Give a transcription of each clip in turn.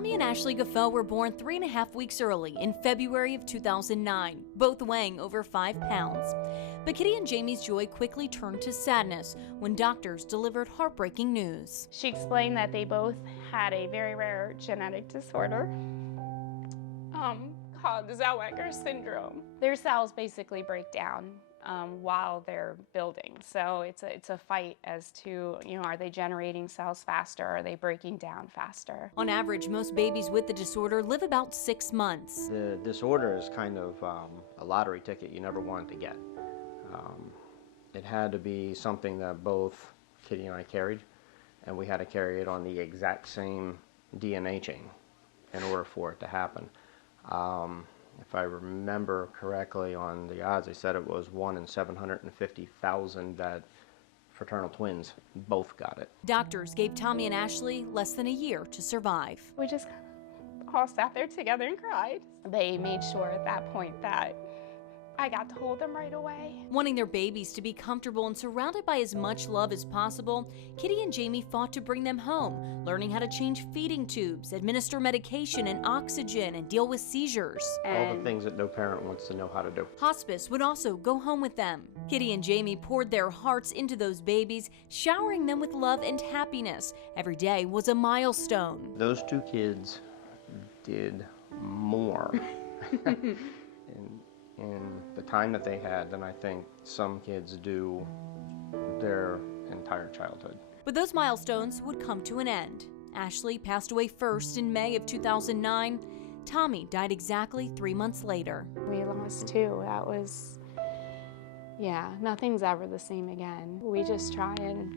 Tommy and Ashley Gaffel were born 3.5 weeks early in February of 2009, both weighing over 5 pounds. But Kitty and Jamie's joy quickly turned to sadness when doctors delivered heartbreaking news. She explained that they both had a very rare genetic disorder called Zellweger syndrome. Their cells basically break down while they're building. So it's a fight as to, are they generating cells faster? Are they breaking down faster? On average, most babies with the disorder live about 6 months. The disorder is kind of a lottery ticket you never wanted to get. It had to be something that both Kitty and I carried, and we had to carry it on the exact same DNA chain in order for it to happen. If I remember correctly on the odds, they said it was 1 in 750,000 that fraternal twins both got it. Doctors gave Tommy and Ashley less than a year to survive. We just all sat there together and cried. They made sure at that point that I got to hold them right away. Wanting their babies to be comfortable and surrounded by as much love as possible, Kitty and Jamie fought to bring them home, learning how to change feeding tubes, administer medication and oxygen, and deal with seizures. All the things that no parent wants to know how to do. Hospice would also go home with them. Kitty and Jamie poured their hearts into those babies, showering them with love and happiness. Every day was a milestone. Those two kids did more in the time that they had than I think some kids do their entire childhood. But those milestones would come to an end. Ashley passed away first in May of 2009. Tommy died exactly 3 months later. We lost two. That was, nothing's ever the same again. We just try and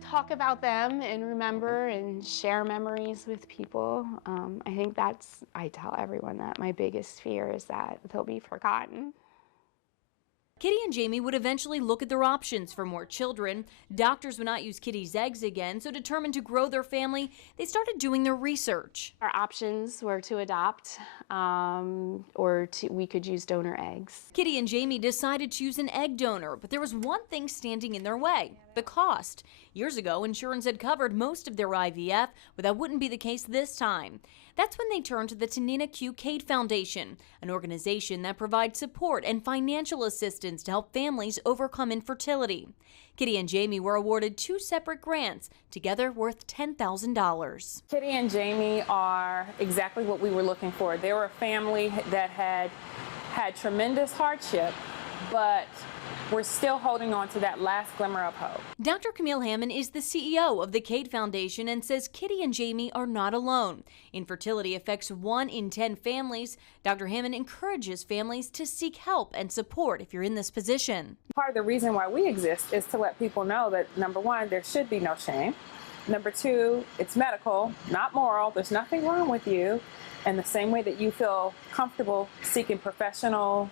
talk about them and remember and share memories with people. I think I tell everyone that my biggest fear is that they'll be forgotten. Kitty and Jamie would eventually look at their options for more children. Doctors would not use Kitty's eggs again, so determined to grow their family, they started doing their research. Our options were to adopt we could use donor eggs. Kitty and Jamie decided to use an egg donor, but there was one thing standing in their way: the cost. Years ago, insurance had covered most of their IVF, but that wouldn't be the case this time. That's when they turned to the Tanina Q. Cade Foundation, an organization that provides support and financial assistance to help families overcome infertility. Kitty and Jamie were awarded 2 separate grants, together worth $10,000. Kitty and Jamie are exactly what we were looking for. They were a family that had tremendous hardship, but we're still holding on to that last glimmer of hope. Dr. Camille Hammond is the CEO of the Cade Foundation and says Kitty and Jamie are not alone. Infertility affects 1 in 10 families. Dr. Hammond encourages families to seek help and support if you're in this position. Part of the reason why we exist is to let people know that, number one, there should be no shame. Number two, it's medical, not moral. There's nothing wrong with you. And the same way that you feel comfortable seeking professional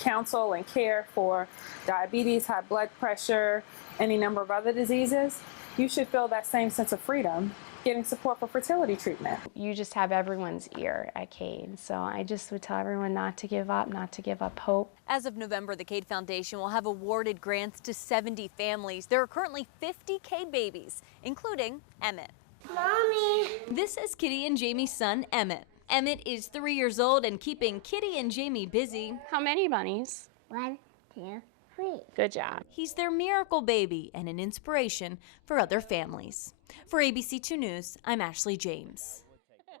counsel and care for diabetes, high blood pressure, any number of other diseases, you should feel that same sense of freedom getting support for fertility treatment. You just have everyone's ear at Cade, so I just would tell everyone not to give up hope. As of November, the Cade Foundation will have awarded grants to 70 families. There are currently 50 Cade babies, including Emmett. Mommy! This is Kitty and Jamie's son, Emmett. Emmett is 3 years old and keeping Kitty and Jamie busy. How many bunnies? 1, 2, 3. Good job. He's their miracle baby and an inspiration for other families. For ABC2 News, I'm Ashley James. I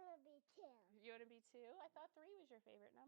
want to be 2. You want to be 2? I thought 3 was your favorite number.